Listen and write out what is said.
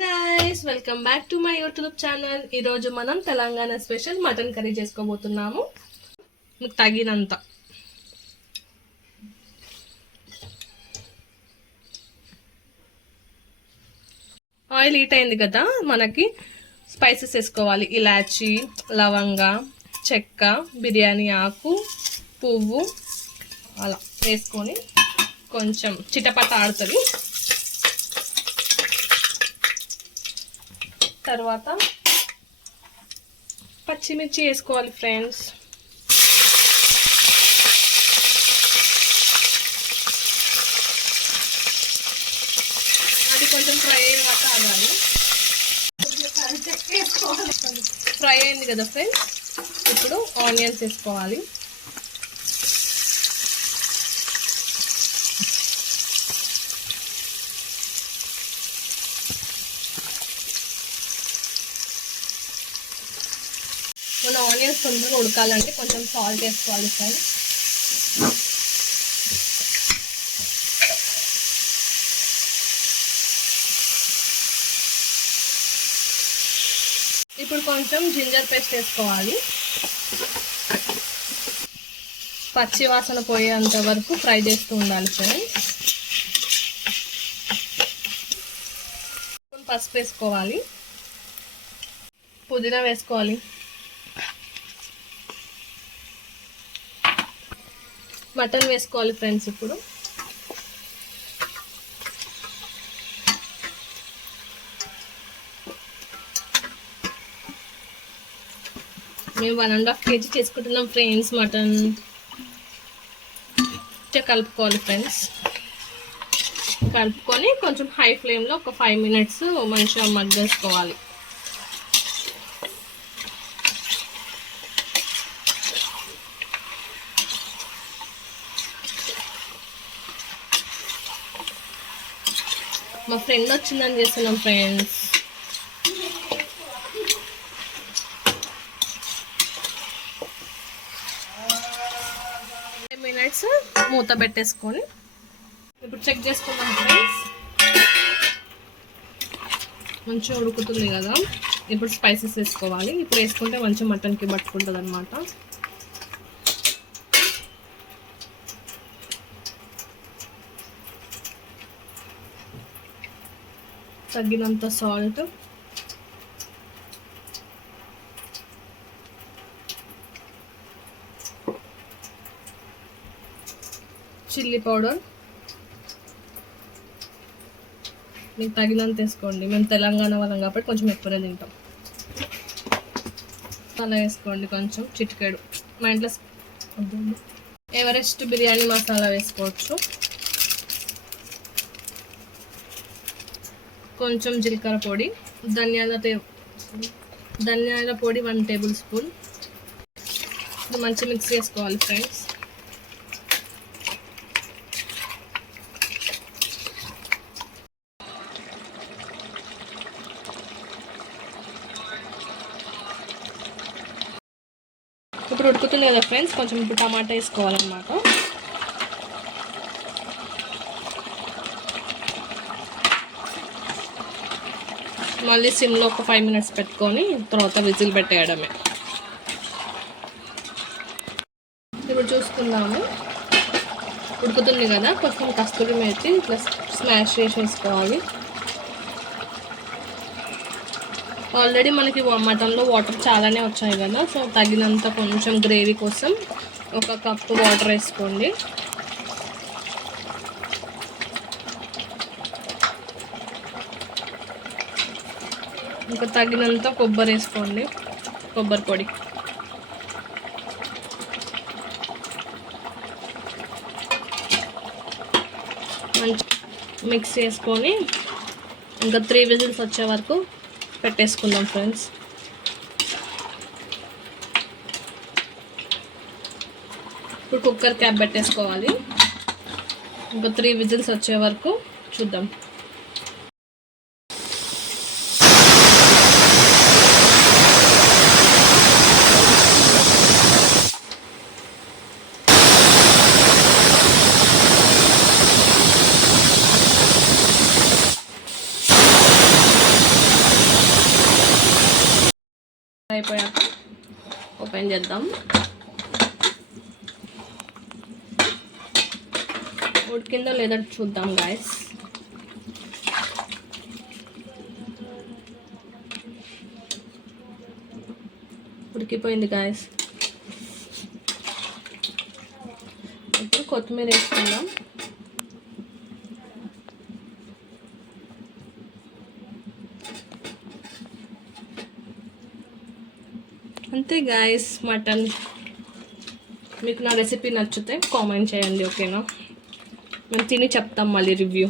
Guys, welcome back to my YouTube channel. ఈరోజు మనం Telangana special mutton curry చేసుకోబోతున్నాము. మీకు తగినంత ఆయిల్ హీట్ అయింది కదా, మనకి స్పైసెస్ వేసుకోవాలి. ఇలాచి, లవంగ, చెక్క, బిర్యానీ ఆకు, పువ్వు అలా వేసుకొని కొంచెం చిటపట ఆడుతుంది. తర్వాత పచ్చిమిర్చి వేసుకోవాలి ఫ్రెండ్స్. అది కొంచెం ఫ్రై అయ్యాక ఆగాలి. ఫ్రై అయింది కదా ఫ్రెండ్స్, ఇప్పుడు ఆనియన్స్ వేసుకోవాలి. మన ఆనియన్స్ తొందరగా ఉడకాలంటే కొంచెం సాల్ట్ వేసుకోవాలి ఫ్రెండ్స్. ఇప్పుడు కొంచెం జింజర్ పేస్ట్ వేసుకోవాలి. పచ్చి వాసన పోయేంత వరకు ఫ్రై చేస్తూ ఉండాలి ఫ్రెండ్స్. పసుపు వేసుకోవాలి, పుదీనా వేసుకోవాలి, మటన్ వేసుకోవాలి ఫ్రెండ్స్. ఇప్పుడు మేము 1.5 kg చేసుకుంటున్నాం ఫ్రెండ్స్ మటన్. కలుపుకోవాలి ఫ్రెండ్స్. కలుపుకొని కొంచెం హై ఫ్లేమ్లో ఒక 5 minutes మంచిగా మగ్గేసుకోవాలి. మా ఫ్రెండ్ వచ్చిందని చేస్తున్నాం ఫ్రెండ్స్. మినిట్స్ మూత పెట్టేసుకొని ఇప్పుడు చెక్ చేసుకుందాం ఫ్రెండ్స్. మంచిగా ఉడుకుతుంది కదా, ఇప్పుడు స్పైసెస్ వేసుకోవాలి. ఇప్పుడు వేసుకుంటే మంచిగా మటన్కి పట్టుకుంటుంది అనమాట. తగినంత సాల్ట్, చిల్లీ పౌడర్ మీకు తగినంత వేసుకోండి. మేము తెలంగాణ వాళ్ళం కాబట్టి కొంచెం ఎక్కువనే తింటాం. అలా వేసుకోండి కొంచెం, చిటికెడు. మా ఇంట్లో ఎవరెస్ట్ బిర్యానీ మసాలా వేసుకోవచ్చు. కొంచెం జీలకర్ర పొడి, ధనియాల పొడి 1 tablespoon. ఇది మంచిగా మిక్స్ చేసుకోవాలి ఫ్రెండ్స్. ఇప్పుడు ఉడుకుతుంది కదా ఫ్రెండ్స్, కొంచెం ఇప్పుడు టమాటా వేసుకోవాలన్నమాట. మళ్ళీ సిమ్లో ఒక 5 minutes పెట్టుకొని తర్వాత విజిల్ పెట్టేయడమే. ఇప్పుడు చూసుకుందాము, ఉడుకుతుంది కదా. కొంచెం కస్తూరి మేతి ఇట్లా స్మాష్ చేసి వేసుకోవాలి. ఆల్రెడీ మనకి మటన్లో వాటర్ చాలానే వచ్చాయి కదా, సో తగినంత కొంచెం గ్రేవీ కోసం 1 cup వాటర్ వేసుకోండి. ఇంకా తగినంత కొబ్బరి వేసుకోండి, కొబ్బరి పొడి. మంచి మిక్స్ చేసుకొని ఇంకా 3 whistles వచ్చే వరకు పెట్టేసుకుందాం ఫ్రెండ్స్. ఇప్పుడు కుక్కర్ క్యాప్ పెట్టేసుకోవాలి. ఇంకా 3 whistles వచ్చే వరకు చూద్దాం. అయిపోయాక ఓపెన్ చేద్దాం. ఉడికిందో లేదో చూద్దాం గాయస్. ఉడికిపోయింది గాయస్. ఇప్పుడు కొత్తిమీర వేసుకుందాం. అంతే గాయస్ మటన్. మీకు నా రెసిపీ నచ్చితే కామెంట్ చేయండి, ఓకేనా? మేము తిని చెప్తాం మళ్ళీ రివ్యూ.